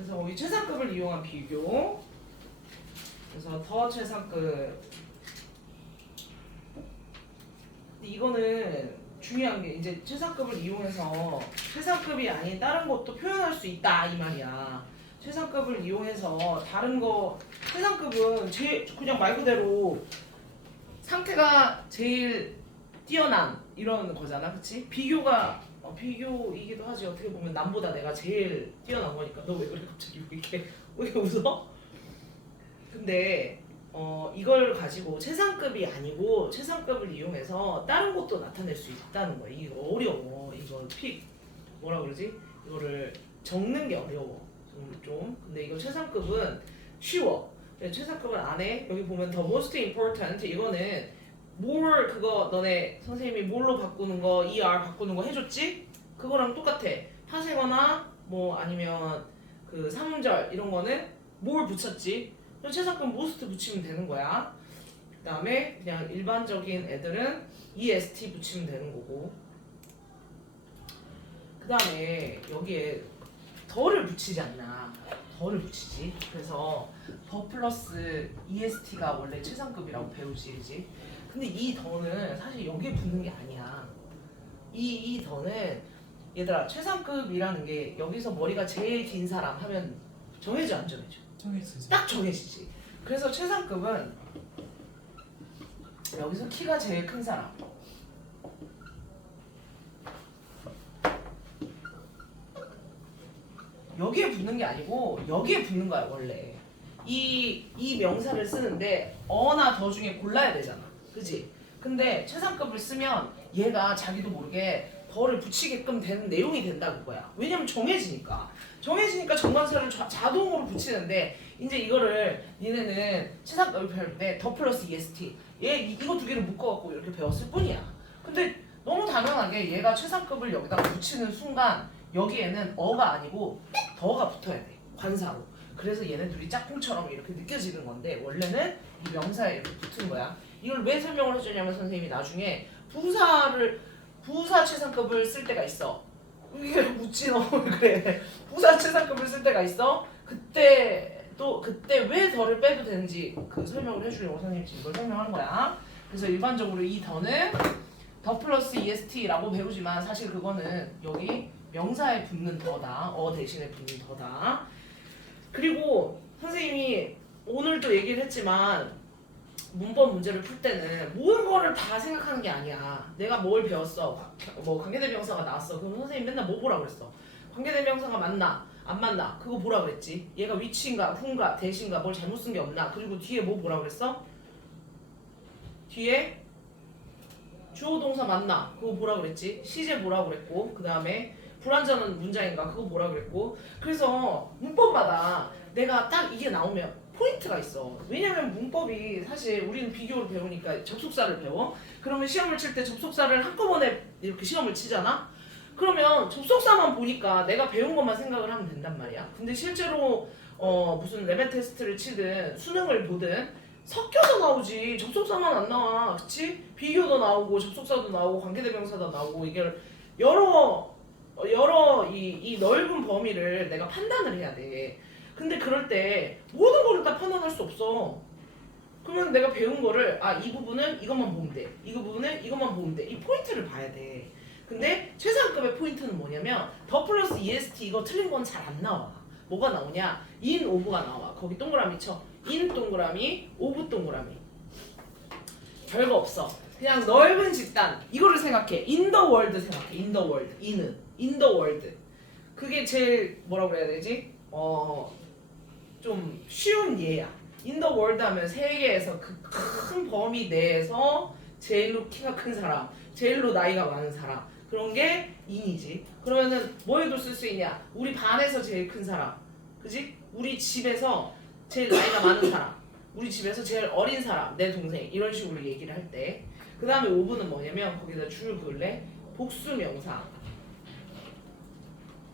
그래서 우리 최상급을 이용한 비교. 그래서 더 최상급. 근데 이거는 중요한 게 이제 최상급을 이용해서 최상급이 아닌 다른 것도 표현할 수 있다 이 말이야. 최상급을 이용해서 다른 거 최상급은 그냥 말 그대로 상태가 제일 뛰어난 이런 거잖아, 그치? 비교가 비교이기도 하지. 어떻게 보면 남보다 내가 제일 뛰어난 거니까. 너 왜 그래 갑자기 왜 이렇게 웃어? 근데 이걸 가지고 최상급이 아니고 최상급을 이용해서 다른 것도 나타낼 수 있다는 거야. 이게 어려워. 이거 뭐라 그러지? 이거를 적는 게 어려워. 좀. 근데 이거 최상급은 쉬워. 최상급은 안에 여기 보면 the most important 이거는 more 그거 너네 선생님이 뭘로 바꾸는 거 er 바꾸는 거 해줬지? 그거랑 똑같아. 파생어나 뭐 아니면 그 삼음절 이런 거는 more 붙였지? 최상급 most 붙이면 되는 거야. 그 다음에 그냥 일반적인 애들은 est 붙이면 되는 거고. 그 다음에 여기에 더를 붙이지 않나. 더를 붙이지. 그래서 더 플러스 est가 원래 최상급이라고 배우지, 그지? 근데 이 더는 사실 여기에 붙는 게 아니야. 이 더는 얘들아 최상급이라는 게 여기서 머리가 제일 긴 사람 하면 정해져 안 정해져? 정해지죠. 딱 정해지지. 그래서 최상급은 여기서 키가 제일 큰 사람. 여기에 붙는 게 아니고 여기에 붙는 거야 원래. 이 명사를 쓰는데 어나 더 중에 골라야 되잖아, 그지? 근데 최상급을 쓰면 얘가 자기도 모르게 더를 붙이게끔 되는 내용이 된다 그거야. 왜냐면 정해지니까 정관사를 자동으로 붙이는데 이제 이거를 얘네는 최상급을 배울 때 더 플러스 est 이거 두 개를 묶어갖고 이렇게 배웠을 뿐이야. 근데 너무 당연하게 얘가 최상급을 여기다가 붙이는 순간 여기에는 어가 아니고 더가 붙어야 돼, 관사로. 그래서 얘네 둘이 짝꿍처럼 이렇게 느껴지는 건데 원래는 이 명사에 이렇게 붙은 거야. 이걸 왜 설명을 해주냐면 선생님이 나중에 부사 최상급을 쓸 때가 있어. 이게 웃지 너 그래. 부사 최상급을 쓸 때가 있어. 그때 왜 더를 빼도 되는지 그 설명을 해주려고 선생님이 지금 이걸 설명하는 거야. 그래서 일반적으로 이 더는 더 플러스 est라고 배우지만 사실 그거는 여기 명사에 붙는 더다. 어 대신에 붙는 더다. 그리고 선생님이 오늘도 얘기를 했지만 문법 문제를 풀 때는 모든 거를 다 생각하는 게 아니야. 내가 뭘 배웠어? 뭐 관계대명사가 나왔어. 그럼 선생님 맨날 뭐 보라 그랬어? 관계대명사가 맞나? 안 맞나? 그거 보라 그랬지. 얘가 위치인가, 후인가, 대신가 뭘 잘못 쓴 게 없나? 그리고 뒤에 뭐 보라 그랬어? 뒤에 주어 동사 맞나? 그거 보라 그랬지. 시제 보라 그랬고 그 다음에 불완전한 문장인가? 그거 보라 그랬고. 그래서 문법마다 내가 딱 이게 나오면 포인트가 있어. 왜냐면 문법이 사실 우리는 비교를 배우니까 접속사를 배워. 그러면 시험을 칠 때 접속사를 한꺼번에 이렇게 시험을 치잖아? 그러면 접속사만 보니까 내가 배운 것만 생각을 하면 된단 말이야. 근데 실제로 무슨 레벨 테스트를 치든 수능을 보든 섞여서 나오지 접속사만 안 나와. 그치? 비교도 나오고 접속사도 나오고 관계대명사도 나오고 이게 여러 이 넓은 범위를 내가 판단을 해야 돼. 근데 그럴 때 모든 거를 다 판단할 수 없어. 그러면 내가 배운 거를 이 부분은 이것만 보면 돼. 이 부분은 이것만 보면 돼. 이 포인트를 봐야 돼. 근데 최상급의 포인트는 뭐냐면 더 플러스 est 이거 틀린 건 잘 안 나와. 뭐가 나오냐? in of가 나와. 거기 동그라미 쳐. in 동그라미, of 동그라미. 별거 없어. 그냥 넓은 집단 이거를 생각해. in the world 생각해. in the world. in the world. 그게 제일 뭐라고 해야 되지? 좀 쉬운 예야. in the world 하면 세계에서 그 큰 범위 내에서 제일로 키가 큰 사람, 제일로 나이가 많은 사람 그런 게 in이지. 그러면은 뭐에도 쓸 수 있냐? 우리 반에서 제일 큰 사람, 그지? 우리 집에서 제일 나이가 많은 사람, 우리 집에서 제일 어린 사람, 내 동생 이런 식으로 얘기를 할 때. 그 다음에 ove는 뭐냐면 거기다 줄 그을래? 복수 명사.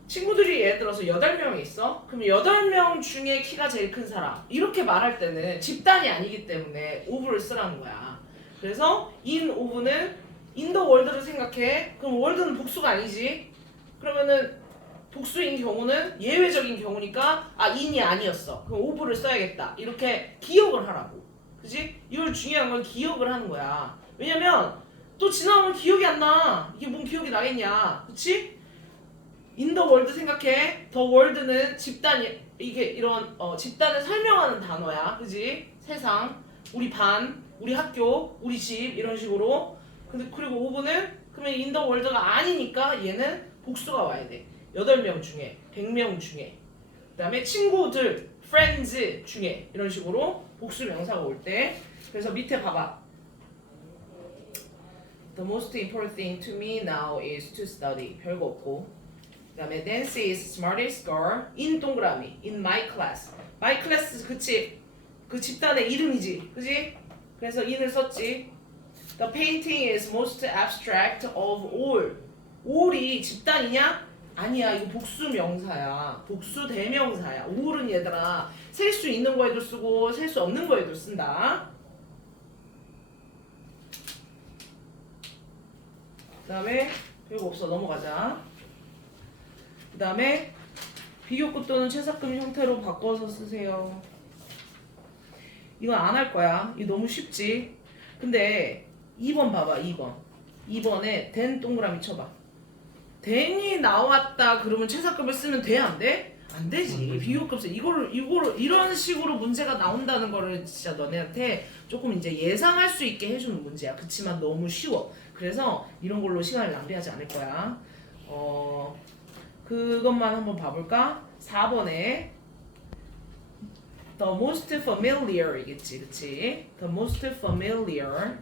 친구들이 예를 들어서 8명이 있어? 그럼 8명 중에 키가 제일 큰 사람 이렇게 말할 때는 집단이 아니기 때문에 ove를 쓰라는 거야. 그래서 in ove는 in the world를 생각해. 그럼 world는 복수가 아니지. 그러면은 복수인 경우는 예외적인 경우니까 인이 아니었어. 그럼 오브를 써야겠다. 이렇게 기억을 하라고. 그지? 이걸 중요한 건 기억을 하는 거야. 왜냐면 또 지나오면 기억이 안 나. 이게 뭔 기억이 나겠냐. 그치? in the world 생각해. the world는 집단이 이게 이런 집단을 설명하는 단어야. 그지? 세상, 우리 반, 우리 학교, 우리 집 이런 식으로. 근데 그리고 오브는 그러면 in the world가 아니니까 얘는 복수가 와야 돼. 8명 중에, 100명 중에. 그다음에 친구들, friends 중에 이런 식으로 복수 명사가 올 때. 그래서 밑에 봐봐. The most important thing to me now is to study. 별거 없고. 그다음에 Nancy is smartest girl in 동그라미 in my class. My class 그치? 그 집단의 이름이지, 그치? 그래서 in을 썼지. The painting is most abstract of all. all이 집단이냐? 아니야, 이거 복수 명사야. 복수 대명사야. all은 얘들아 셀 수 있는 거에도 쓰고 셀 수 없는 거에도 쓴다. 그 다음에 별거 없어, 넘어가자. 그 다음에 비교급 또는 최사금 형태로 바꿔서 쓰세요. 이건 안 할 거야. 이거 너무 쉽지. 근데 2번 봐봐. 2번에 된 동그라미 쳐봐. 된이 나왔다 그러면 최사급을 쓰면 돼? 안 돼? 안 되지. 비교급세 이거를 이런 식으로 문제가 나온다는 거를 진짜 너네한테 조금 이제 예상할 수 있게 해주는 문제야. 그치만 너무 쉬워. 그래서 이런 걸로 시간을 낭비하지 않을 거야. 그것만 한번 봐볼까? 4번에 The most familiar 이겠지, 그치? The most familiar.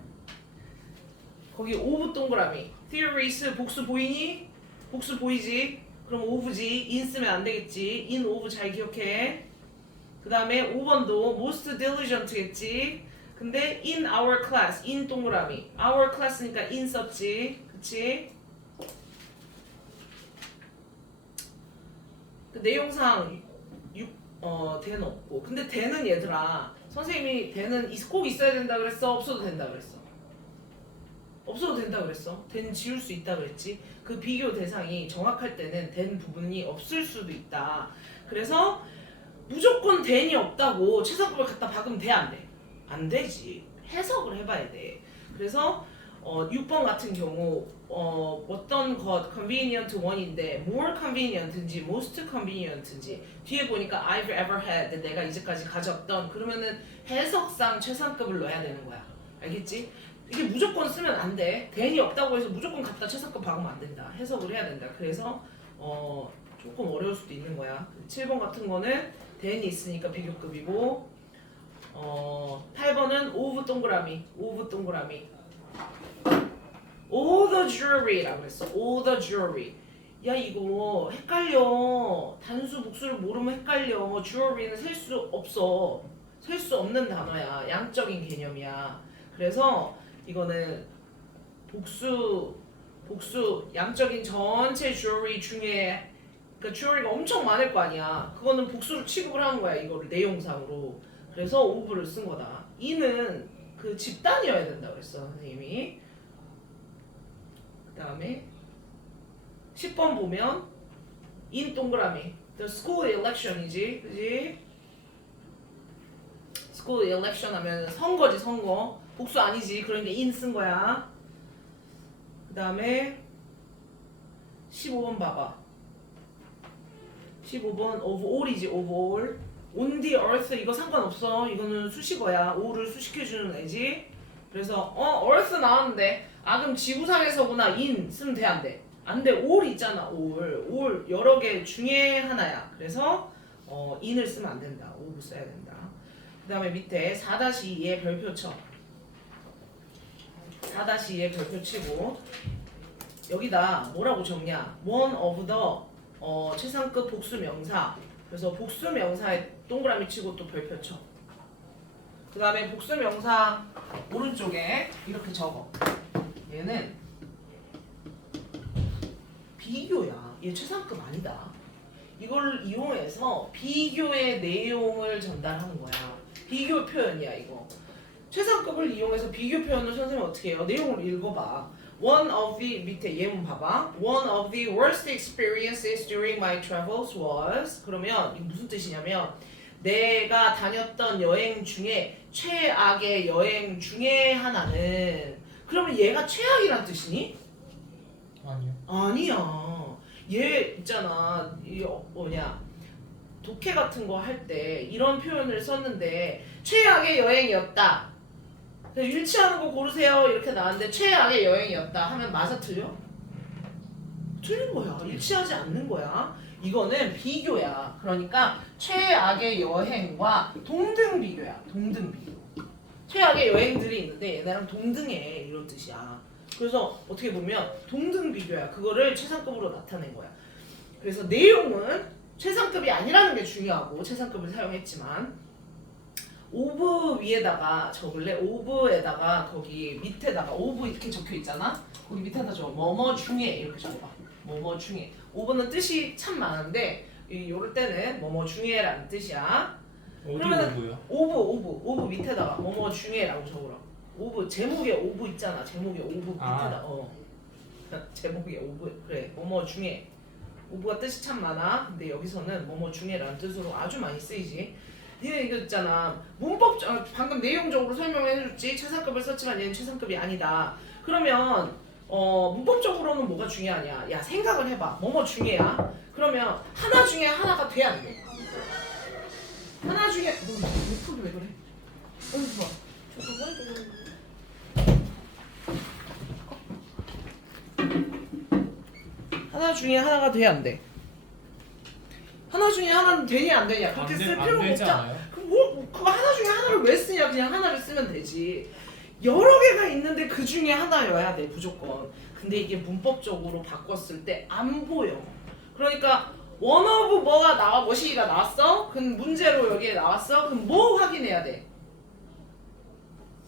거기 of 동그라미. theories 복수 보이니? 복수 보이지? 그럼 of지. in 쓰면 안 되겠지. in of 잘 기억해. 그 다음에 5번도 most diligent겠지. 근데 in our class, in 동그라미. our class니까 in 썼지, 그치? 그 내용상 대는 없고. 근데 대는 얘들아, 선생님이 대는 꼭 있어야 된다 그랬어? 없어도 된다 그랬어? 없어도 된다 그랬어? 대는 지울 수 있다 그랬지? 그 비교 대상이 정확할 때는 된 부분이 없을 수도 있다. 그래서 무조건 den이 없다고 최상급을 갖다 박으면 돼, 안 돼? 안 되지. 해석을 해봐야 돼. 그래서 6번 같은 경우 어떤 것 convenient one인데 more convenient인지 most convenient인지 뒤에 보니까 I've ever had 내가 이제까지 가졌던 그러면은 해석상 최상급을 넣어야 되는 거야. 알겠지? 이게 무조건 쓰면 안 돼. den이 없다고 해서 무조건 갖다 최상급 박으면 안 된다. 해석을 해야 된다. 그래서 조금 어려울 수도 있는 거야. 7번 같은 거는 den이 있으니까 비교급이고 8번은 of 동그라미 all the jewelry라고 그랬어. all the jewelry. 야, 이거 헷갈려. 단수 복수를 모르면 헷갈려. jewelry는 셀 수 없어. 셀 수 없는 단어야. 양적인 개념이야. 그래서 이거는 복수 양적인 전체 jewelry 중에 그러니까 jewelry가 엄청 많을 거 아니야. 그거는 복수로 취급을 하는 거야. 이거를 내용상으로. 그래서 of를 쓴 거다. 이는 그 집단이어야 된다 그랬어, 선생님이. 그 다음에 10번 보면 in 동그라미 the school election이지, 그지? school election 하면 선거지, 선거. 복수 아니지. 그러니까 in 쓴 거야. 그 다음에 15번 봐봐. 15번 of all이지, of all. on the earth 이거 상관없어. 이거는 수식어야. all을 수식해주는 애지. 그래서 earth 나왔는데 그럼 지구상에서구나. in 쓰면 돼, 안 돼? 안 돼. all 있잖아. all 여러 개 중에 하나야. 그래서 in을 쓰면 안 된다. all 써야 된다. 그 다음에 밑에 4-2에 별표 쳐. 4-2에 별표 치고 여기다 뭐라고 적냐? one of the 최상급 복수 명사. 그래서 복수 명사에 동그라미 치고 또 별표 쳐. 그 다음에 복수 명사 오른쪽에 이렇게 적어. 얘는 비교야. 얘 최상급 아니다. 이걸 이용해서 비교의 내용을 전달하는 거야. 비교 표현이야, 이거. 최상급을 이용해서 비교 표현을 선생님이 어떻게 해요? 내용을 읽어봐. One of the 밑에 예문 봐봐. One of the worst experiences during my travels was 그러면 이게 무슨 뜻이냐면 내가 다녔던 여행 중에 최악의 여행 중에 하나는 그러면 얘가 최악이란 뜻이니? 아니요. 아니야. 얘 있잖아. 이 뭐냐 독해 같은 거 할 때 이런 표현을 썼는데 최악의 여행이었다. 일치하는 거 고르세요 이렇게 나왔는데 최악의 여행이었다 하면 맞아 틀려? 틀린 거야. 일치하지 않는 거야. 이거는 비교야. 그러니까 최악의 여행과 동등 비교야. 동등 비교. 최악의 여행들이 있는데 얘네랑 동등해 이런 뜻이야. 그래서 어떻게 보면 동등 비교야. 그거를 최상급으로 나타낸 거야. 그래서 내용은 최상급이 아니라는 게 중요하고 최상급을 사용했지만 오브 위에다가 적을래? 오브에다가 거기 밑에다가 오브 이렇게 적혀 있잖아? 거기 밑에다 적어. 뭐뭐 중에 이렇게 적어봐. 뭐뭐 중에. 오브는 뜻이 참 많은데 요럴 때는 뭐뭐 중에라는 뜻이야. 어디 그러면은 오고요? 오브 밑에다가 뭐뭐 중에라고 적으라고. 오브 제목에 오브 있잖아. 제목에 오브 밑에다. 제목에 오브 그래. 뭐뭐 중에. 오브가 뜻이 참 많아. 근데 여기서는 뭐뭐 중에라는 뜻으로 아주 많이 쓰이지. 니네 이거 있잖아. 문법 방금 내용적으로 설명해줬지. 최상급을 썼지만 얘는 최상급이 아니다. 그러면 문법적으로는 뭐가 중요하냐? 야 생각을 해봐. 뭐뭐 중에야. 그러면 하나 중에 하나가 돼 안 돼? 하나 중에 너 목소리 왜 그래? 여기 봐. 하나 중에 하나가 돼 안 돼? 하나 중에 하나는 되냐 안 되냐? 그렇게 쓸 필요가 없잖아. 그거 하나 중에 하나를 왜 쓰냐? 그냥 하나를 쓰면 되지. 여러 개가 있는데 그 중에 하나여야 돼 무조건. 근데 이게 문법적으로 바꿨을 때 안 보여. 그러니까 one of 뭐가 나와 뭐시기가 나왔어? 그럼 문제로 여기에 나왔어? 그럼 뭐 확인해야 돼?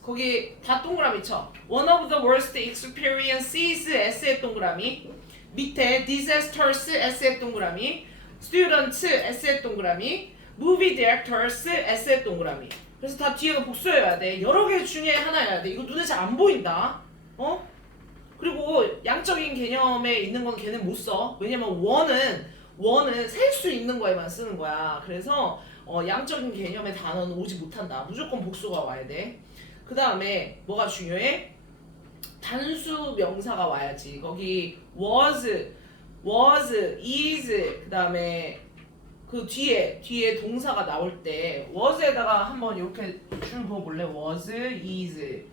거기 다 동그라미 쳐. One of the worst experiences S의 동그라미. 밑에 disasters S의 동그라미. students S의 동그라미. movie directors S의 동그라미. 그래서 다 뒤에가 복수여야 돼. 여러 개 중에 하나여야 돼. 이거 눈에 잘 안 보인다. 그리고 양적인 개념에 있는 건 걔는 못 써. 왜냐면 원은 셀 수 있는 거에만 쓰는 거야. 그래서 양적인 개념의 단어는 오지 못한다. 무조건 복수가 와야 돼. 그 다음에 뭐가 중요해? 단수 명사가 와야지. 거기 was, is, 그 다음에 그 뒤에 동사가 나올 때 was에다가 한번 이렇게 줄 그어볼래? was, is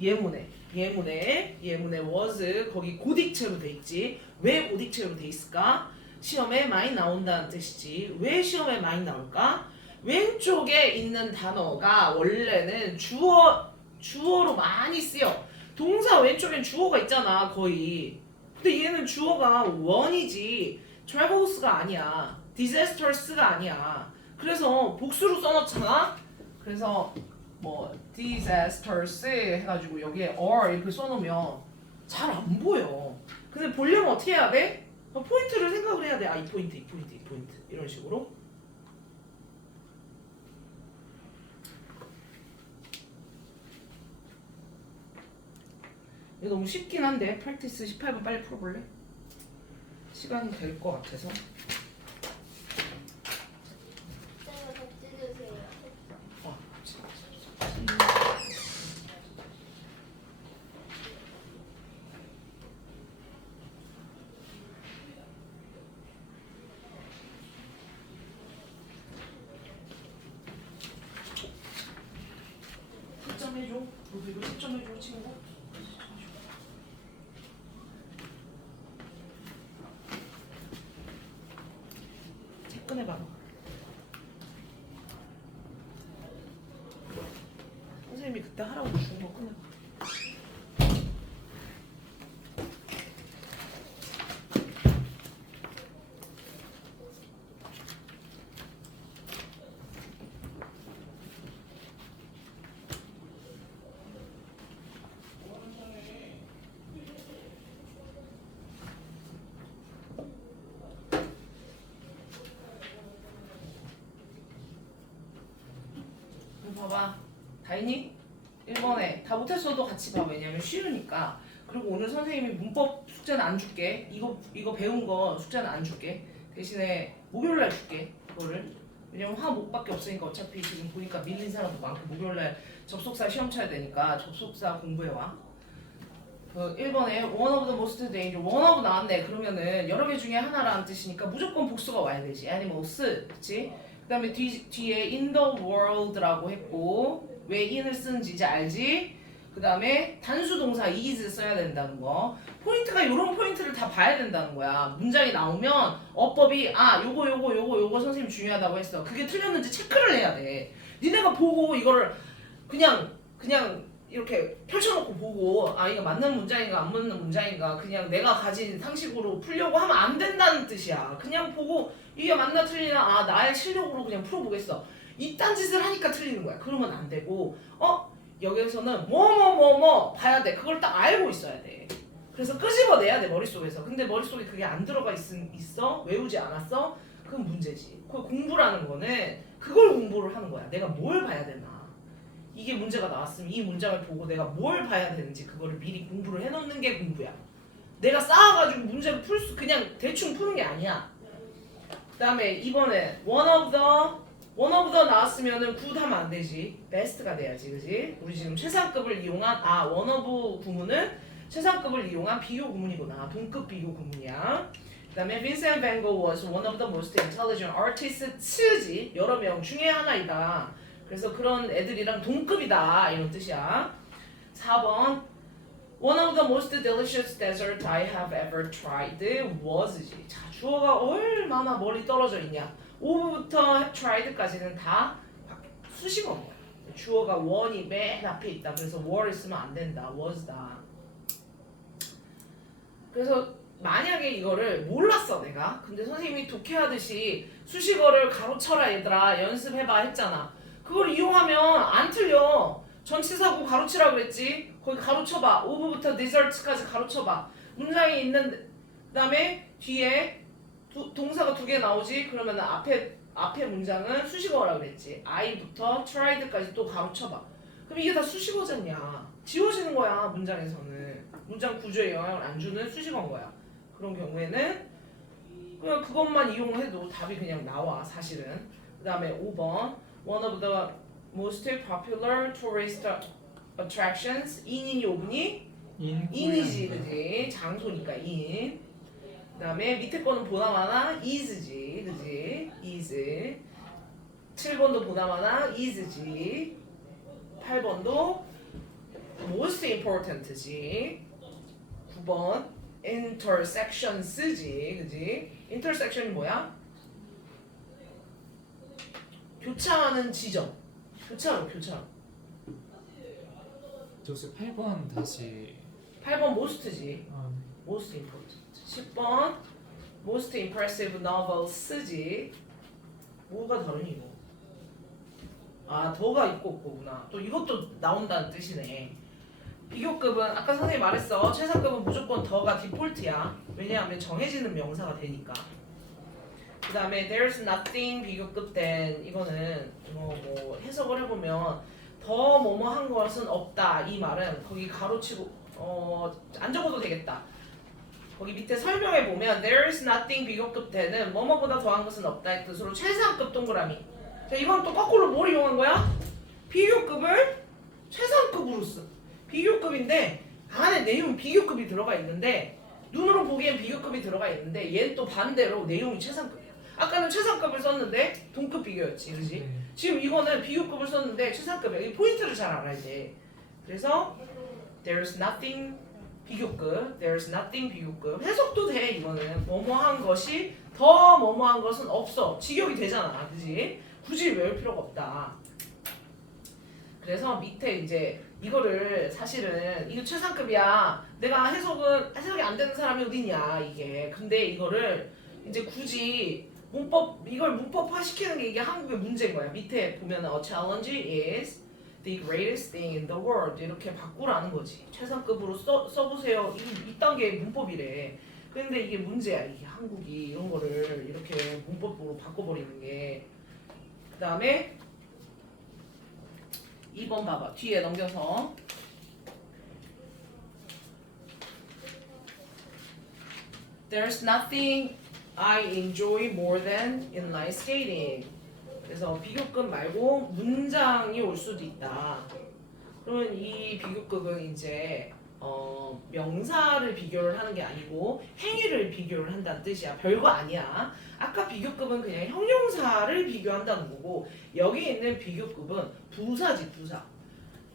예문에 was 거기 고딕체로 돼 있지. 왜 고딕체로 돼 있을까? 시험에 많이 나온다는 뜻이지. 왜 시험에 많이 나올까? 왼쪽에 있는 단어가 원래는 주어로 많이 쓰여. 동사 왼쪽엔 주어가 있잖아 거의. 근데 얘는 주어가 one이지 travels가 아니야. disasters가 아니야. 그래서 복수로 써놓잖아. 그래서 뭐 disasters 해가지고 여기에 or 이렇게 써놓으면 잘 안 보여. 근데 보려면 어떻게 해야 돼? 포인트를 생각을 해야 돼. 이 포인트 이런 식으로. 이거 너무 쉽긴 한데 프랙티스 18번 빨리 풀어볼래? 시간이 될 것 같아서. 채점해줘. 너도 이거 채점해줘 친구. 꺼내봐. 선생님이 그때 하라고 준 거 꺼내봐. 봐봐. 다 있니? 1번에 다 못했어도 같이 봐. 왜냐면 쉬우니까. 그리고 오늘 선생님이 문법 숙제는 안 줄게. 이거 배운 거 숙제는 안 줄게. 대신에 목요일날 줄게. 그거를. 왜냐면 화목밖에 없으니까 어차피 지금 보니까 밀린 사람도 많고 목요일날 접속사 시험 쳐야 되니까 접속사 공부해와. 그 1번에 one of the most dangerous, one of 나왔네. 그러면은 여러 개 중에 하나라는 뜻이니까 무조건 복수가 와야 되지. animals, 그치? 그 다음에 뒤에 in the world라고 했고 왜 in을 쓰는지 이제 알지? 그 다음에 단수 동사 is 써야 된다는 거. 포인트가 이런 포인트를 다 봐야 된다는 거야. 문장이 나오면 어법이 요거 선생님 중요하다고 했어. 그게 틀렸는지 체크를 해야 돼. 니네가 보고 이거를 그냥 이렇게 펼쳐놓고 보고 이거 맞는 문장인가 안 맞는 문장인가 그냥 내가 가진 상식으로 풀려고 하면 안 된다는 뜻이야. 그냥 보고 이게 맞나 틀리나 나의 실력으로 그냥 풀어보겠어. 이딴 짓을 하니까 틀리는 거야. 그러면 안 되고 여기서는 뭐 봐야 돼. 그걸 딱 알고 있어야 돼. 그래서 끄집어내야 돼 머릿속에서. 근데 머릿속에 그게 안 들어가 있어? 외우지 않았어? 그건 문제지. 그 공부라는 거는 그걸 공부를 하는 거야. 내가 뭘 봐야 되나. 이게 문제가 나왔으면 이 문장을 보고 내가 뭘 봐야 되는지 그거를 미리 공부를 해놓는 게 공부야. 내가 쌓아가지고 문제를 그냥 대충 푸는 게 아니야. 그 다음에 이번에 one of the 나왔으면은 good 하면 안 되지. best가 돼야지, 그지? 우리 지금 최상급을 이용한 one of 구문은 최상급을 이용한 비교 구문이구나. 동급 비교 구문이야. 그 다음에 Vincent van Gogh was one of the most intelligent artists지. 여러 명 중에 하나이다. 그래서 그런 애들이랑 동급이다 이런 뜻이야. 4번 One of the most delicious dessert I have ever tried was지. 자, 주어가 얼마나 멀리 떨어져 있냐. over부터 tried까지는 다 수식어인 거야. 주어가 one이 맨 앞에 있다. 그래서 were를 쓰면 안 된다. was다. 그래서 만약에 이거를 몰랐어 내가. 근데 선생님이 독해하듯이 수식어를 가로쳐라 얘들아 연습해봐 했잖아. 그걸 이용하면 안 틀려. 전치사구 가로치라 그랬지. 거기 가로쳐봐. 오브부터 디저트까지 가로쳐봐. 문장이 있는 그 다음에 뒤에 동사가 2개 나오지. 그러면 앞에 문장은 수식어라 그랬지. I부터 tried까지 또 가로쳐봐. 그럼 이게 다 수식어잖냐. 지워지는 거야 문장에서는. 문장 구조에 영향을 안 주는 수식어인 거야. 그런 경우에는 그냥 그것만 이용해도 답이 그냥 나와 사실은. 그 다음에 5번 One of the most popular tourist attractions in이니 5분이? in이지 그지? 장소니까 in. 그 다음에 밑에 거는 보나마나 is지 그지? is. 7번도 보나마나 is지. 8번도 most important지. 9번 intersections지 그지? intersection이 뭐야? 교차하는 지점. 교차로. 저기서 8번 다시 8번 most지. most important. 10번 most impressive novels지. 뭐가 다르니 이거? 더가 있고 없고구나. 또 이것도 나온다는 뜻이네. 비교급은 아까 선생님이 말했어. 최상급은 무조건 더가 디폴트야. 왜냐하면 정해지는 명사가 되니까. 그 다음에 there's nothing 비교급 then 이거는 뭐 해석을 해보면 더 뭐뭐 한 것은 없다. 이 말은 거기 가로치고 안 적어도 되겠다. 거기 밑에 설명해 보면 there's nothing 비교급 then은 뭐뭐보다 더한 것은 없다의 뜻으로 최상급 동그라미. 자 이건 또 거꾸로 뭘 이용한 거야? 비교급을 최상급으로 쓴. 비교급인데 안에 내용 비교급이 들어가 있는데 눈으로 보기엔 비교급이 들어가 있는데 얘는 또 반대로 내용이 최상급이야. 아까는 최상급을 썼는데 동급 비교였지, 그렇지? 네. 지금 이거는 비교급을 썼는데 최상급이야. 이 포인트를 잘 알아야 돼. 그래서 there's nothing 비교급, there's nothing 비교급 해석도 돼. 이거는 뭐뭐한 것이 더 뭐뭐한 것은 없어. 직역이 되잖아, 그렇지? 굳이 외울 필요가 없다. 그래서 밑에 이제 이거를 사실은 이거 최상급이야. 내가 해석이 안 되는 사람이 어디냐 이게. 근데 이거를 이제 굳이 이걸 문법화 시키는 게 이게 한국의 문제인 거야. 밑에 보면 a challenge is the greatest thing in the world 이렇게 바꾸라는 거지. 최상급으로 써보세요. 이 단계의 문법이래. 근데 이게 문제야. 이게 한국이 이런 거를 이렇게 문법으로 바꿔버리는 게. 그 다음에 2번 봐봐. 뒤에 넘겨서 There's nothing I enjoy more than inline skating. 그래서 비교급 말고 문장이 올 수도 있다. 그러면 이 비교급은 이제 명사를 비교를 하는 게 아니고 행위를 비교를 한다는 뜻이야. 별거 아니야. 아까 비교급은 그냥 형용사를 비교한다는 거고 여기 있는 비교급은 부사지 부사.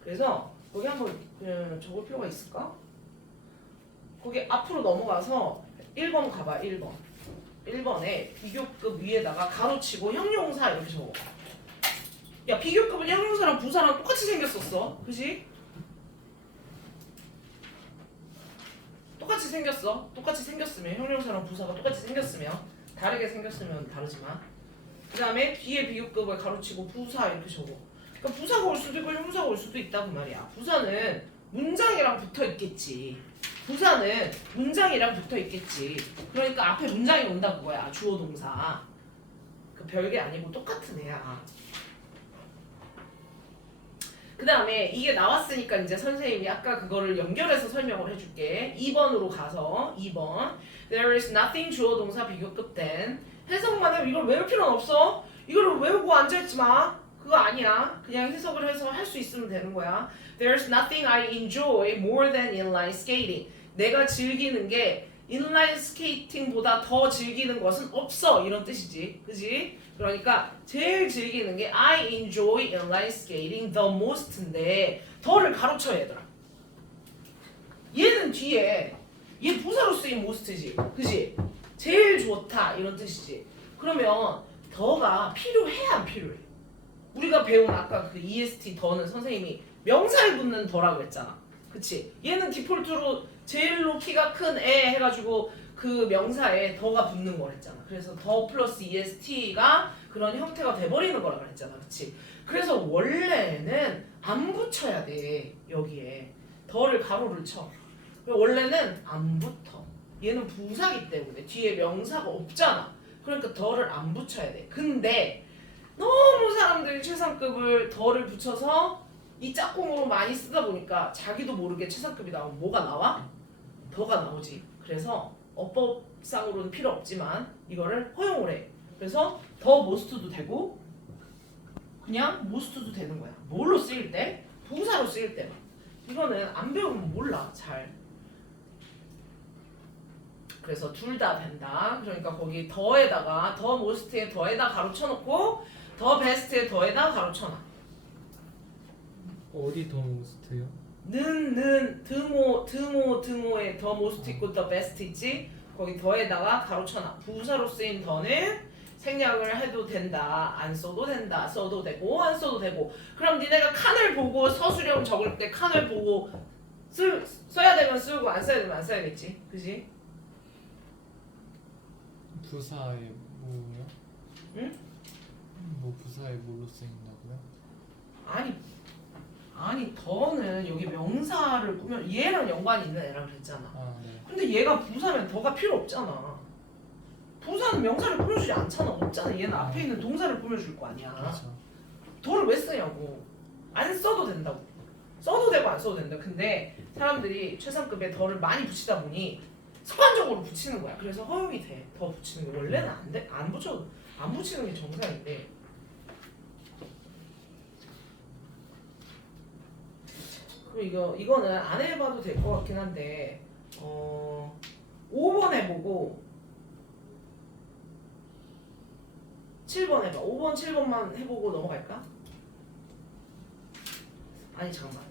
그래서 거기 한번 그냥 적을 필요가 있을까? 거기 앞으로 넘어가서 1번 가봐. 1번. 1번에 비교급 위에다가 가로치고 형용사 이렇게 적어. 야 비교급은 형용사랑 부사랑 똑같이 생겼었어. 그지? 똑같이 생겼어. 똑같이 생겼으면 형용사랑 부사가 똑같이 생겼으면 다르게 생겼으면 다르지만 그 다음에 뒤에 비교급을 가로치고 부사 이렇게 적어. 그러니까 부사가 올 수도 있고 형용사가 올 수도 있다 그 말이야. 부사는 문장이랑 붙어 있겠지. 부사는 문장이랑 붙어 있겠지. 그러니까 앞에 문장이 온다 그거야. 주어 동사. 그 별게 아니고 똑같은 애야. 그 다음에 이게 나왔으니까 이제 선생님이 아까 그거를 연결해서 설명을 해줄게. 2번으로 가서 2번 There is nothing 주어 동사 비교급 then 해석만 해. 이걸 외울 필요는 없어. 이거를 외우고 앉아있지 마. 그거 아니야. 그냥 해석을 해서 할 수 있으면 되는 거야. There's nothing I enjoy more than inline skating. 내가 즐기는 게 인라인 스케이팅보다 더 즐기는 것은 없어. 이런 뜻이지. 그지? 그러니까 제일 즐기는 게 I enjoy inline skating the most인데 더를 가로쳐 얘들아. 얘는 뒤에 얘 부사로 쓰인 most지. 그지? 제일 좋다 이런 뜻이지. 그러면 더가 필요해 안 필요해? 우리가 배운 아까 그 EST 더는 선생님이 명사에 붙는 더라고 했잖아. 그치? 얘는 디폴트로 제일로 키가 큰 애 해가지고 그 명사에 더가 붙는 거랬잖아. 그래서 더 플러스 EST가 그런 형태가 돼버리는 거라 그랬잖아. 그치? 그래서 원래는 안 붙여야 돼. 여기에 더를 가로를 쳐. 원래는 안 붙어. 얘는 부사기 때문에 뒤에 명사가 없잖아. 그러니까 더를 안 붙여야 돼. 근데 너무 사람들이 최상급을 더를 붙여서 이 짝꿍으로 많이 쓰다 보니까 자기도 모르게 최상급이 나오면 뭐가 나와? 더가 나오지. 그래서 어법상으로는 필요 없지만 이거를 허용을 해. 그래서 더 모스트도 되고 그냥 모스트도 되는 거야. 뭘로 쓰일 때? 부사로 쓰일 때만. 이거는 안 배우면 몰라 잘. 그래서 둘 다 된다. 그러니까 거기 더에다가 더 모스트에 더에다 가로쳐놓고 더 베스트에 더에다 가로쳐놔. 어디 더 모스트요? 등호에 더 모스트 있고 더 베스트 있지? 거기 더에다가 가로쳐놔. 부사로 쓰인 더는 생략을 해도 된다. 안 써도 된다. 써도 되고 안 써도 되고. 그럼 니네가 칸을 보고 서술형 적을 때 칸을 보고 써야 되면 쓰고 안 써야 되면 안 써야겠지. 그지? 부사에 뭐요? 응? 뭐 부사에 뭘로 쓰인다고요? 아니 더는 여기 명사를 꾸며 얘랑 연관이 있는 애라 그랬잖아. 아 네. 근데 얘가 부사면 더가 필요 없잖아. 부사는 명사를 꾸며주지 않잖아. 없잖아. 얘는 앞에 있는 동사를 꾸며줄 거 아니야. 그렇죠. 더를 왜 쓰냐고. 안 써도 된다고. 써도 되고 안 써도 된다. 근데 사람들이 최상급에 더를 많이 붙이다 보니 습관적으로 붙이는 거야. 그래서 허용이 돼. 더 붙이는 게 원래는 안 돼. 안 붙이는 게 정상인데. 그리고 이거는 안 해봐도 될 것 같긴 한데 5번 해보고 7번 해봐. 5번, 7번만 해보고 넘어갈까? 아니 잠깐만.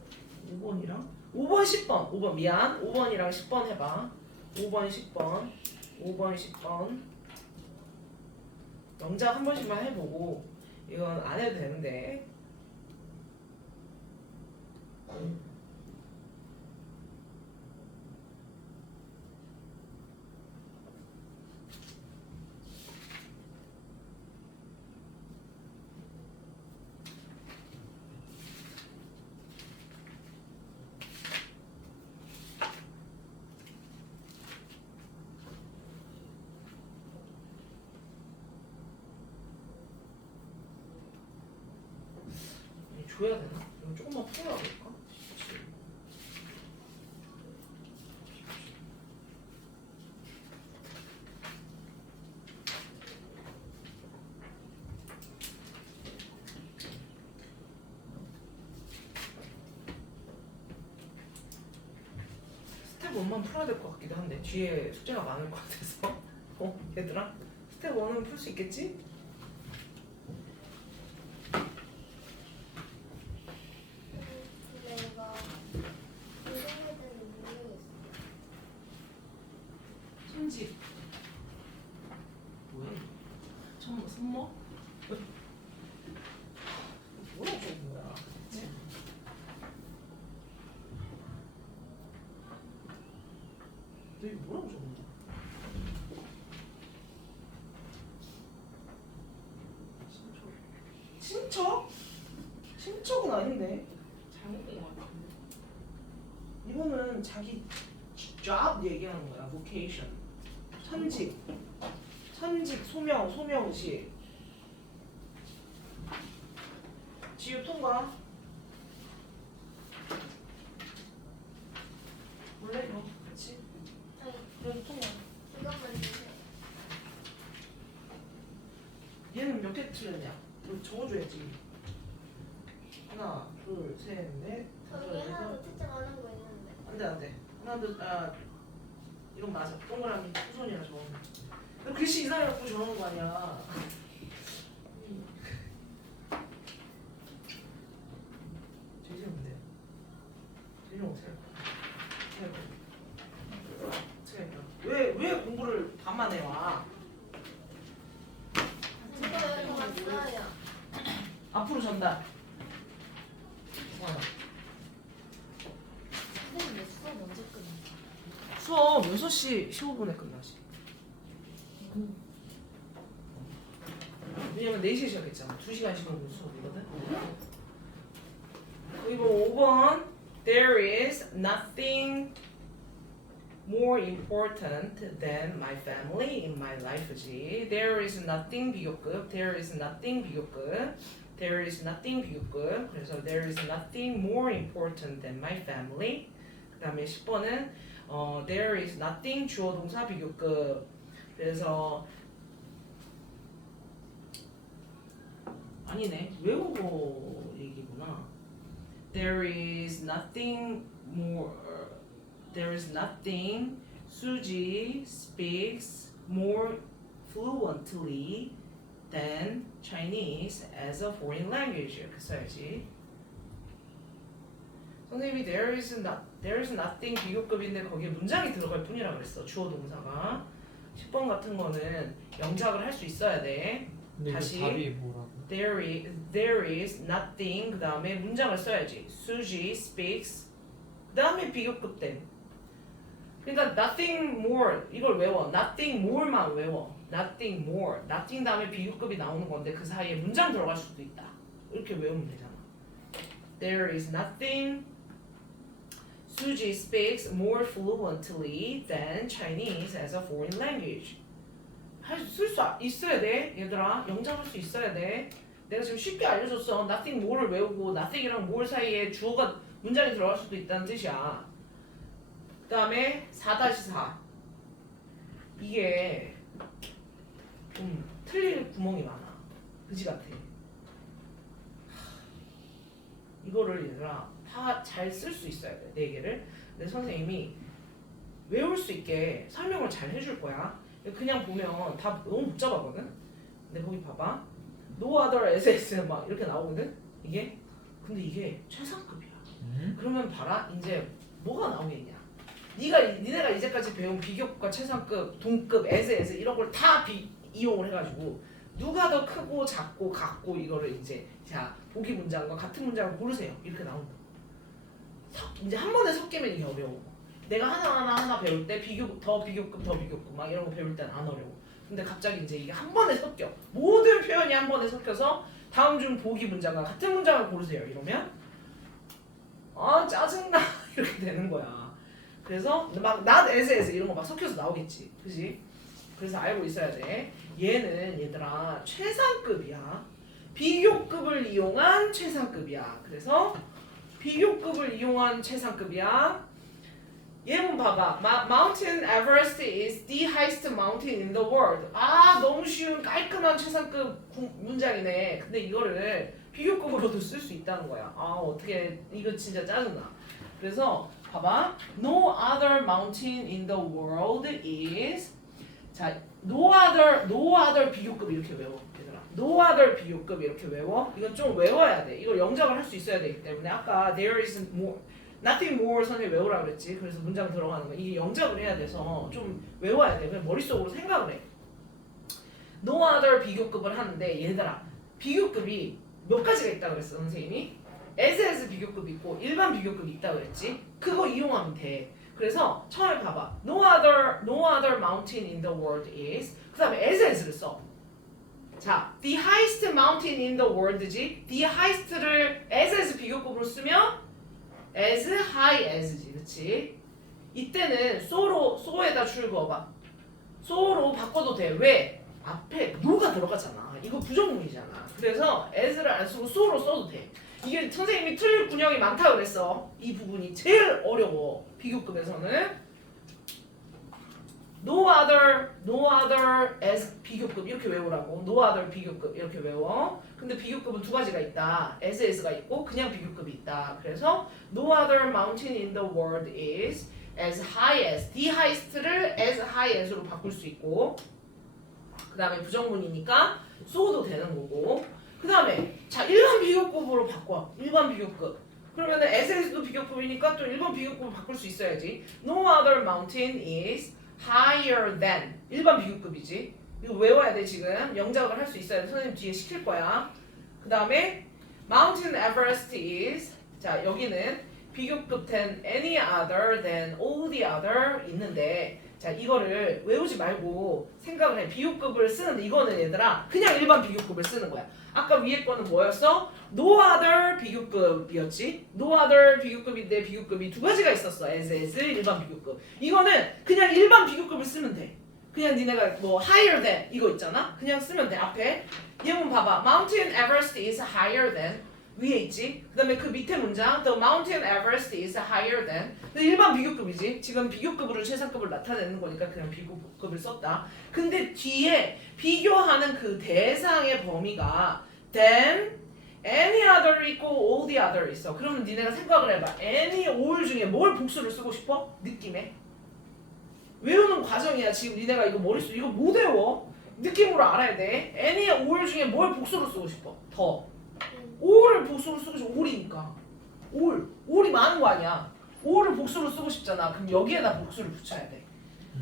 5번이랑 5번, 10번. 5번 미안. 5번이랑 10번 해봐. 5번, 10번. 5번, 10번. 영작 한 번씩만 해보고 이건 안 해도 되는데. 줘야 되나? 이거 조금만 풀어야 될까? 스텝 1만 풀어야 될 것 같기도 한데 뒤에 숙제가 많을 것 같아서 얘들아 스텝 1은 풀 수 있겠지? 근데 이거 이름들은 모르겠어. 손집 뭐야? 처음 손목? 뭐야 저거 뭐야? 너 이거 뭐라고 적었냐? 친척? 친척은 아닌데 잘못 본것 같은데 이거는 자기 job 얘기하는 거야 vocation 천직 천직 소명시 지우 통과 원래 이거 그치? 여기 통과 이것만 주세요. 얘는 몇 개 틀렸냐? 이거 적어줘야지 하나 둘셋넷 저기 하나도 채점 안 한 거 있는데. 안돼 하나 둘 이건 맞아 동그라미 후손이라 적어 너 글씨 이상해갖고 저러는 거 아니야 제일 뭔데? 제일 어떻게 할 거야? 어떻게 할 거야? 왜 공부를 밤만 해와? 제가 여기 왔어요. 앞으로 전달 선생님 왜 수업 언제 끝나? 수업 6시 15분에 끝나지 왜냐면 4시에 시작했잖아 2시간 15분 수업이거든 그리고 5번 There is nothing more important than my family in my life지 There is nothing 비교급 There is nothing 비교급 There is nothing 비교급 그래서 There is nothing more important than my family 그 다음에 10번은 There is nothing 주어 동사 비교급 그래서 아니네 외국어 얘기구나 There is nothing more There is nothing Suji speaks more fluently than Chinese as a foreign language 이렇게 써야지 선생님이 there is nothing 비교급인데 거기에 문장이 들어갈 뿐이라 그랬어 주어 동사가 10번 같은 거는 영작을 할 수 있어야 돼 근데 다시. 이거 답이 뭐라고? There is nothing 그 다음에 문장을 써야지 Suji speaks 그 다음에 비교급 때 그러니까 nothing more 이걸 외워 nothing more만 외워 nothing more nothing 다음에 비교급이 나오는 건데 그 사이에 문장 들어갈 수도 있다 이렇게 외우면 되잖아 There is nothing Suji speaks more fluently than Chinese as a foreign language 쓸 수 있어야 돼 얘들아 영작할 수 있어야 돼 내가 지금 쉽게 알려줬어 nothing more를 외우고 nothing이랑 more 사이에 주어가 문장이 들어갈 수도 있다는 뜻이야 그 다음에 4-4 이게 좀 틀릴 구멍이 많아 그지 같아 이거를 얘들아 다 잘 쓸 수 있어야 돼 4개를 근데 선생님이 외울 수 있게 설명을 잘 해줄 거야 그냥 보면 다 너무 복잡하거든 근데 거기 봐봐 No other SS 막 이렇게 나오거든 이게 근데 이게 최상급이야 그러면 봐라 이제 뭐가 나오겠냐 니네가 이제까지 배운 비교급과 최상급, 동급, 에스 이런 걸 다 이용을 해가지고 누가 더 크고 작고 같고 이거를 이제 자 보기 문장과 같은 문장을 고르세요 이렇게 나온다 이제 한 번에 섞이면 이게 어려워 내가 하나 배울 때 더 비교급 막 이런 거 배울 때는 안 어려워 근데 갑자기 이제 이게 한 번에 섞여 모든 표현이 한 번에 섞여서 다음 중 보기 문장과 같은 문장을 고르세요 이러면 아 짜증나 이렇게 되는 거야 그래서 막 not as 이런 거 막 섞여서 나오겠지 그지 그래서 알고 있어야 돼 얘는 얘들아 최상급이야 비교급을 이용한 최상급이야 그래서 비교급을 이용한 최상급이야 얘는 봐봐 Mountain Everest is the highest mountain in the world 아 너무 쉬운 깔끔한 최상급 문장이네 근데 이거를 비교급으로도 쓸 수 있다는 거야 아 어떻게 이거 진짜 짜증나 그래서 봐봐. No other mountain in the world is 자, no other 비교급 이렇게 외워. 얘들아. No other 비교급 이렇게 외워. 이건 좀 외워야 돼. 이걸 영작을 할 수 있어야 되기 때문에 아까 there is more nothing more 선생님이 외우라 그랬지. 그래서 문장 들어가는 거. 이게 영작을 해야 돼서 좀 외워야 돼. 그냥 머릿속으로 생각을 해. No other 비교급을 하는데 얘들아. 비교급이 몇 가지가 있다고 그랬어 선생님이? as 비교급이 있고 일반 비교급이 있다고 그랬지? 그거 이용하면 돼. 그래서 처음에 봐봐. No other mountain in the world is 그 다음에 as를 써. 자, the highest mountain in the world지? the highest를 as 비교급으로 쓰면 as high as지, 그렇지? 이때는 so에다 줄 그어봐. so로 바꿔도 돼. 왜? 앞에 no가 들어가잖아. 이거 부정문이잖아. 그래서 as를 안 쓰고 so로 써도 돼. 이게 선생님이 틀릴 군형이 많다고 그랬어. 이 부분이 제일 어려워. 비교급에서는 no other as 비교급 이렇게 외우라고. no other 비교급 이렇게 외워. 근데 비교급은 두 가지가 있다. as가 있고 그냥 비교급이 있다. 그래서 no other mountain in the world is as high as the highest를 as high as로 바꿀 수 있고 그 다음에 부정문이니까 so도 되는 거고 그 다음에 자 일반 비교급으로 바꿔. 일반 비교급. 그러면은 as도 비교급이니까 또 일반 비교급을 바꿀 수 있어야지. No other mountain is higher than. 일반 비교급이지. 이거 외워야 돼 지금. 영작을 할 수 있어야 돼. 선생님 뒤에 시킬 거야. 그 다음에 Mountain Everest is. 자 여기는 비교급 than any other than all the other 있는데 자 이거를 외우지 말고 생각을 해. 비교급을 쓰는데 이거는 얘들아 그냥 일반 비교급을 쓰는 거야. 아까 위에 거는 뭐였어? No other 비교급이었지. No other 비교급인데 비교급이 두 가지가 있었어. as 일반 비교급. 이거는 그냥 일반 비교급을 쓰면 돼. 그냥 니네가 뭐 higher than 이거 있잖아. 그냥 쓰면 돼. 앞에 예문 봐봐. Mountain Everest is higher than 위에 있지. 그 다음에 그 밑에 문장 The Mountain Everest is higher than 일반 비교급이지. 지금 비교급으로 최상급을 나타내는 거니까 그냥 비교급을 썼다. 근데 뒤에 비교하는 그 대상의 범위가 than any other 있고 all the other 있어. 그러면 니네가 생각을 해봐. any, all 중에 뭘 복수를 쓰고 싶어? 느낌에. 외우는 과정이야. 지금 니네가 이거 머릿속 이거 못 외워. 느낌으로 알아야 돼. any, all 중에 뭘 복수로 쓰고 싶어? 더. all을 복수로 쓰고 싶어. all이니까. all이 많은 거 아니야. all을 복수로 쓰고 싶잖아. 그럼 여기에다 복수를 붙여야 돼.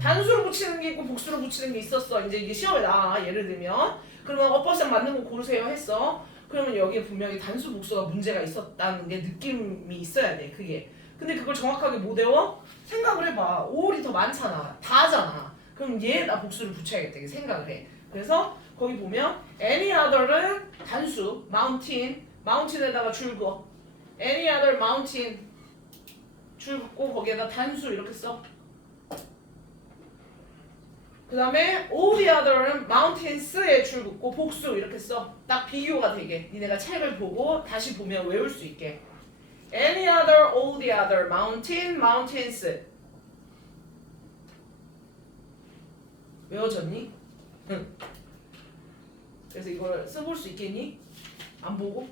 단수로 붙이는 게 있고 복수로 붙이는 게 있었어. 이제 이게 시험에 나와. 예를 들면 그러면 엇버상 맞는 거 고르세요 했어. 그러면 여기에 분명히 단수 복수가 문제가 있었다는 게 느낌이 있어야 돼. 그게. 근데 그걸 정확하게 못 외워? 생각을 해봐. all이 더 많잖아. 다잖아. 그럼 얘에다 복수를 붙여야겠다. 이게 생각을 해. 그래서 거기 보면 any other는 단수 mountain에다가 줄 그어. any other mountain 줄 긋고 거기에다 단수 이렇게 써. 그 다음에 all the other는 mountains에 줄 긋고 복수 이렇게 써. 딱 비교가 되게. 니네가 책을 보고 다시 보면 외울 수 있게. any other, all the other, mountains. 외워졌니? 응. 그래서 이걸 써볼 수 있겠니? 안 보고?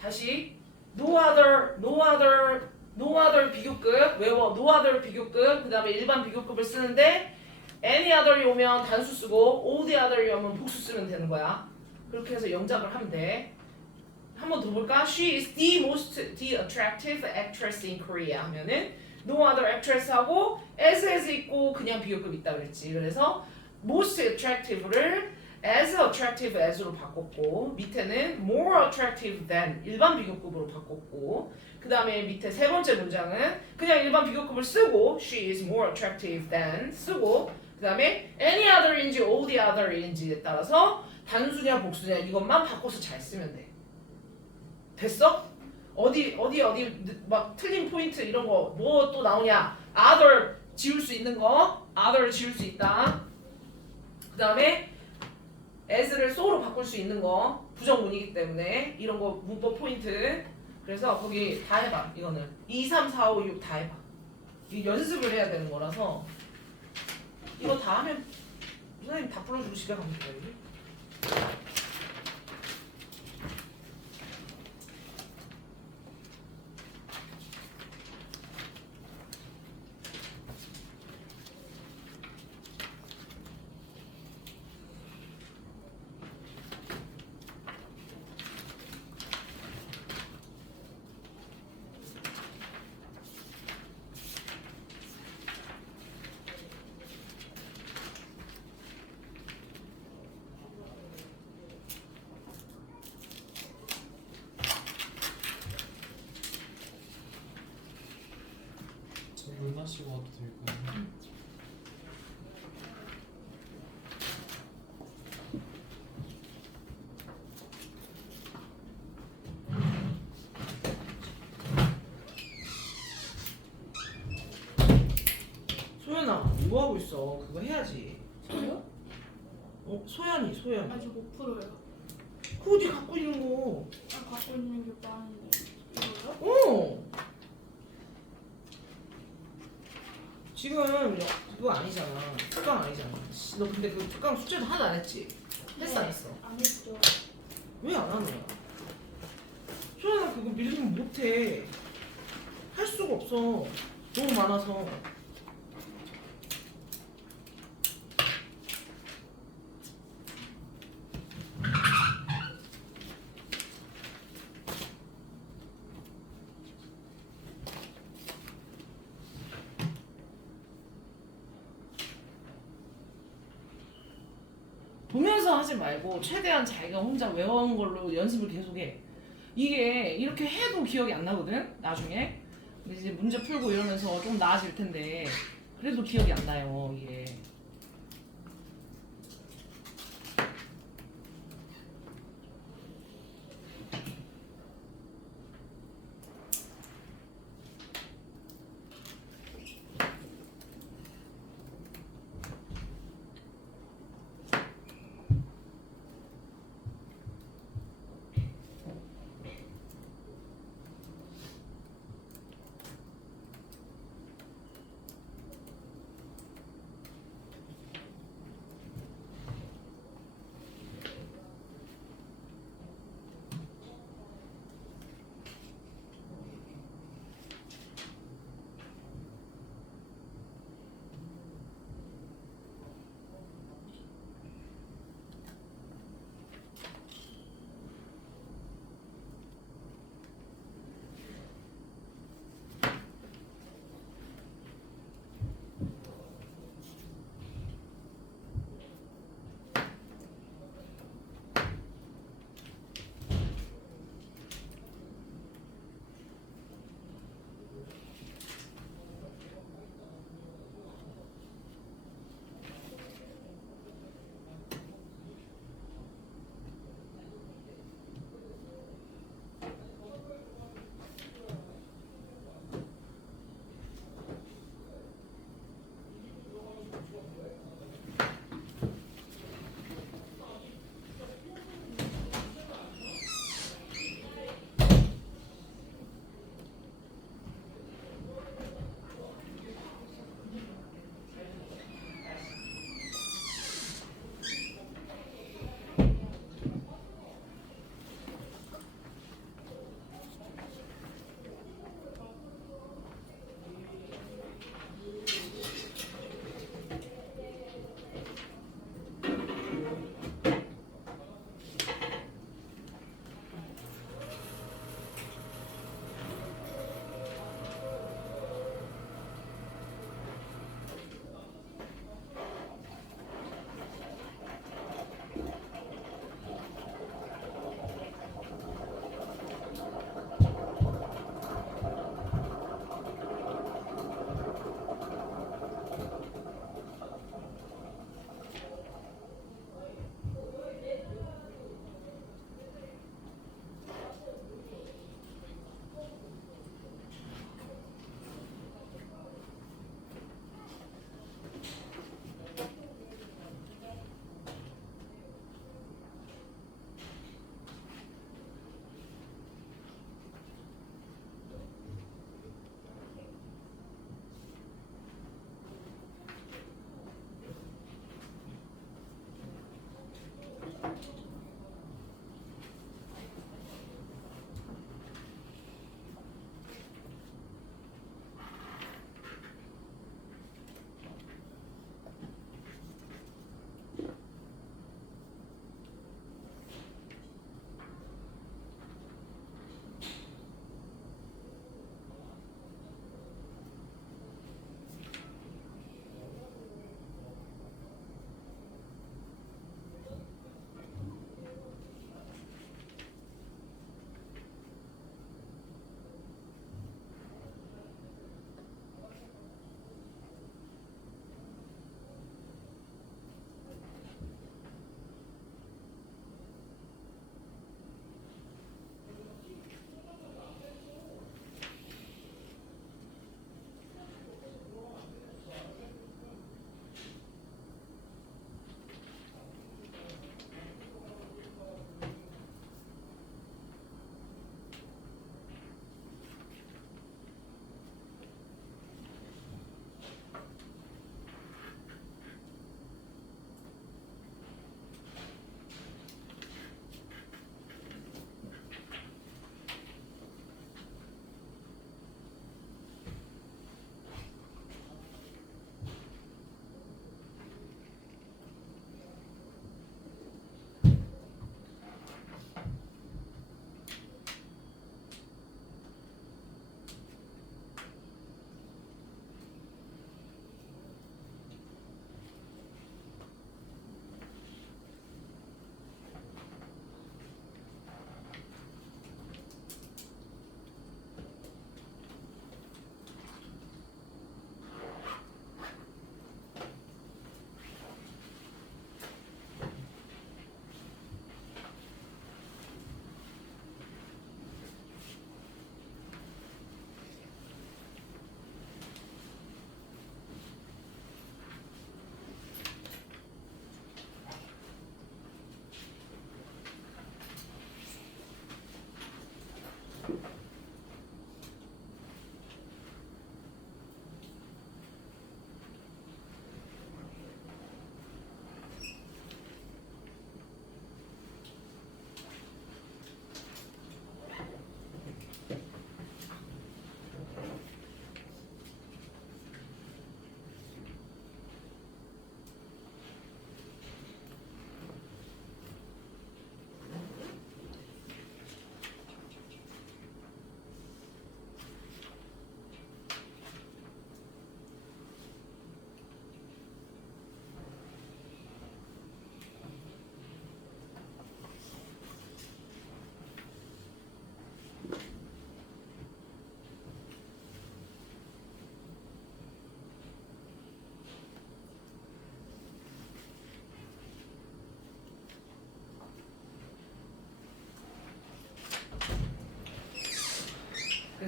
다시 no other 비교급 외워. no other 비교급 그 다음에 일반 비교급을 쓰는데 any other이 오면 단수 쓰고 all the other이 오면 복수 쓰면 되는 거야. 그렇게 해서 영작을 하면 돼. 한 번 더 볼까? She is the attractive actress in Korea 하면은 no other actress 하고 as 있고 그냥 비교급 있다 그랬지. 그래서 most attractive를 as attractive as로 바꿨고 밑에는 more attractive than 일반 비교급으로 바꿨고 그 다음에 밑에 세 번째 문장은 그냥 일반 비교급을 쓰고 she is more attractive than 쓰고 그 다음에 any other인지 all the other인지에 따라서 단수냐 복수냐 이것만 바꿔서 잘 쓰면 돼. 됐어? 어디 막 틀린 포인트 이런 거 뭐 또 나오냐? other 지울 수 있는 거 other 지울 수 있다. 그 다음에 as를 so로 바꿀 수 있는 거 부정문이기 때문에 이런 거 문법 포인트. 그래서 거기 다 해봐. 이거는 2, 3, 4, 5, 6 다 해봐. 이 연습을 해야 되는 거라서 이거 다 하면 선생님 다 불러주고 집에 가면 되겠는데? 말씀하시고 와도 될까요? 소연아, 뭐 하고 있어? 그거 해야지. 저요? 소연이. 아, 저 못 풀어요. 그거 네 갖고 있는 거. 아, 갖고 있는 게 많은데. 이거요? 어. 지금 그거 아니잖아. 특강 아니잖아. 씨, 너 근데 그 특강 숙제도 하나도 안 했지? 했어 안 했어? 안 했죠. 왜 안 하는 거야? 소연아 그거 밀리면 못해. 할 수가 없어. 너무 많아서. 보면서 하지 말고 최대한 자기가 혼자 외워온 걸로 연습을 계속해. 이게 이렇게 해도 기억이 안 나거든 나중에. 근데 이제 문제 풀고 이러면서 좀 나아질 텐데 그래도 기억이 안 나요 이게.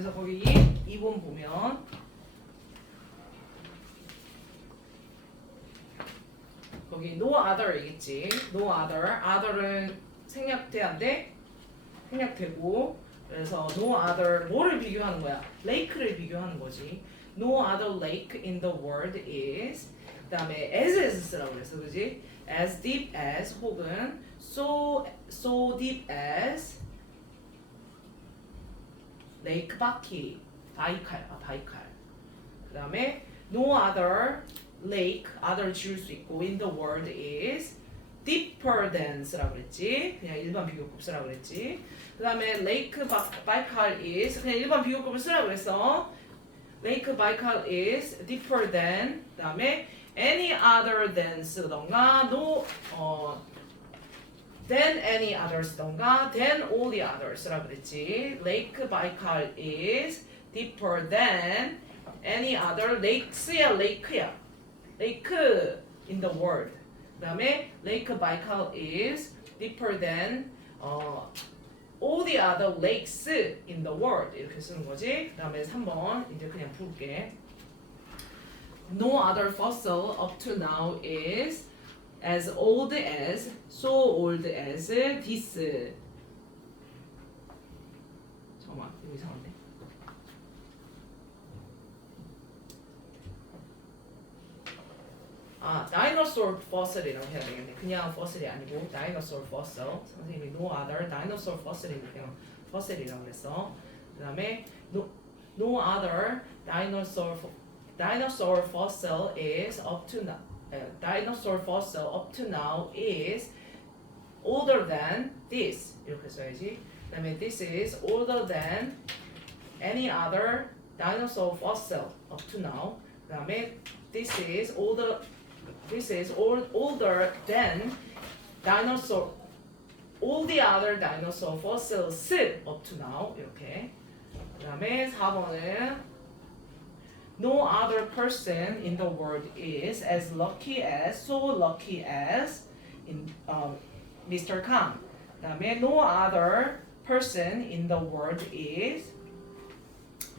그래서 거기 2번 보면 거기 no other 이겠지. no other. other은 생략돼 안 돼? 생략되고 그래서 no other 뭐를 비교하는 거야? lake를 비교하는 거지. no other lake in the world is 그다음에 as 쓰라고 그랬어. 그지? as deep as 혹은 so deep as lake 바이칼. 그다음에 no other lake other 지울 수 있고 in the world is deeper than 쓰라고 그랬지. 그냥 일반 비교급 쓰라고 그랬지. 그다음에 lake 바이칼 is 그냥 일반 비교급을 쓰라고 그랬어. lake 바이칼 is deeper than 그다음에 any other than 쓰던가 than any other 쓰던가 than all the others 쓰라고 그랬지. lake 바이칼 is deeper than any other lakes야 lake야. lake in the world. 그다음에 lake 바이칼 is deeper than all the other lakes in the world 이렇게 쓰는 거지. 그다음에 3번 이제 그냥 부를게. No other fossil up to now is as old as, so old as this. 잠깐만 이거 이상한데. dinosaur fossil이라고 해야 되겠네. 그냥 fossil이 아니고 dinosaur fossil. 선생님이 no other dinosaur fossil이 그냥 fossil이라고 그랬어. 그다음에 no other dinosaur fossil is up to now. dinosaur fossil up to now is older than this. 이렇게 써야지. 그다음에 this is older than any other dinosaur fossil up to now. 그다음에 this is older than dinosaur all the other dinosaur fossils up to now 이렇게. 그다음에 4번은 no other person in the world is as lucky as so lucky as in Mr. Kang. 그다음에 no other person in the world is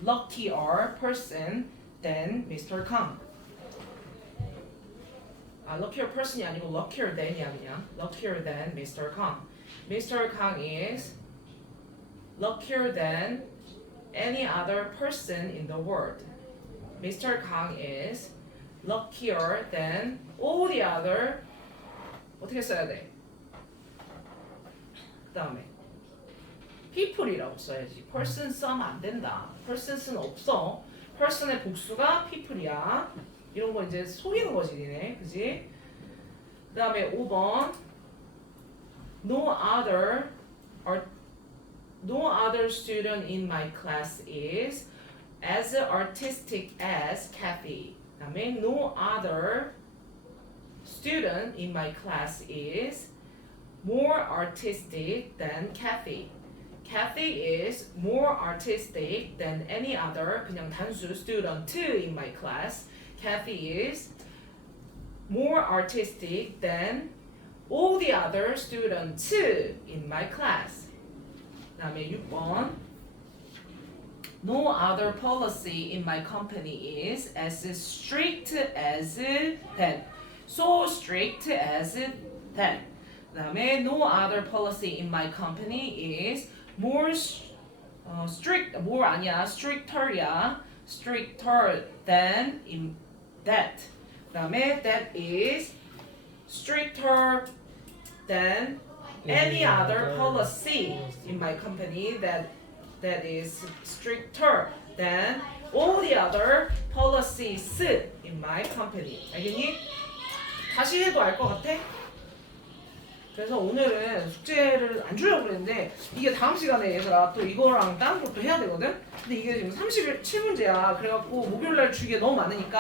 luckier person than Mr. Kang. luckier person이 아니고 luckier than이야 그냥. luckier than Mr. Kang. Mr. Kang is luckier than any other person in the world. Mr. Kang is luckier than all the other. 어떻게 써야 돼? 그 다음에 people이라고 써야지. person 쓰면 안 된다. persons는 없어. person의 복수가 people이야. 이런 거 이제 속이는 거지 니네. 그지? 그 다음에 5번 No other student in my class is as artistic as Kathy. 그 다음에 No other student in my class is more artistic than Kathy. Kathy is more artistic than any other 그냥 단수 student in my class. Kathy is more artistic than all the other students in my class. 그다음에 6번 No other policy in my company is as strict as that. So strict as that. 그다음에 No other policy in my company is more strict more 아니야 stricter야 stricter than in that. 그다음에 that is stricter than any other policy in my company that is stricter than all the other policies in my company. 알겠니? 다시 해도 알 것 같아? 그래서 오늘은 숙제를 안 주려고 그랬는데 이게 다음 시간에 얘들아 또 이거랑 다른 것도 해야 되거든? 근데 이게 지금 37문제야. 그래갖고 목요일날 주기가 너무 많으니까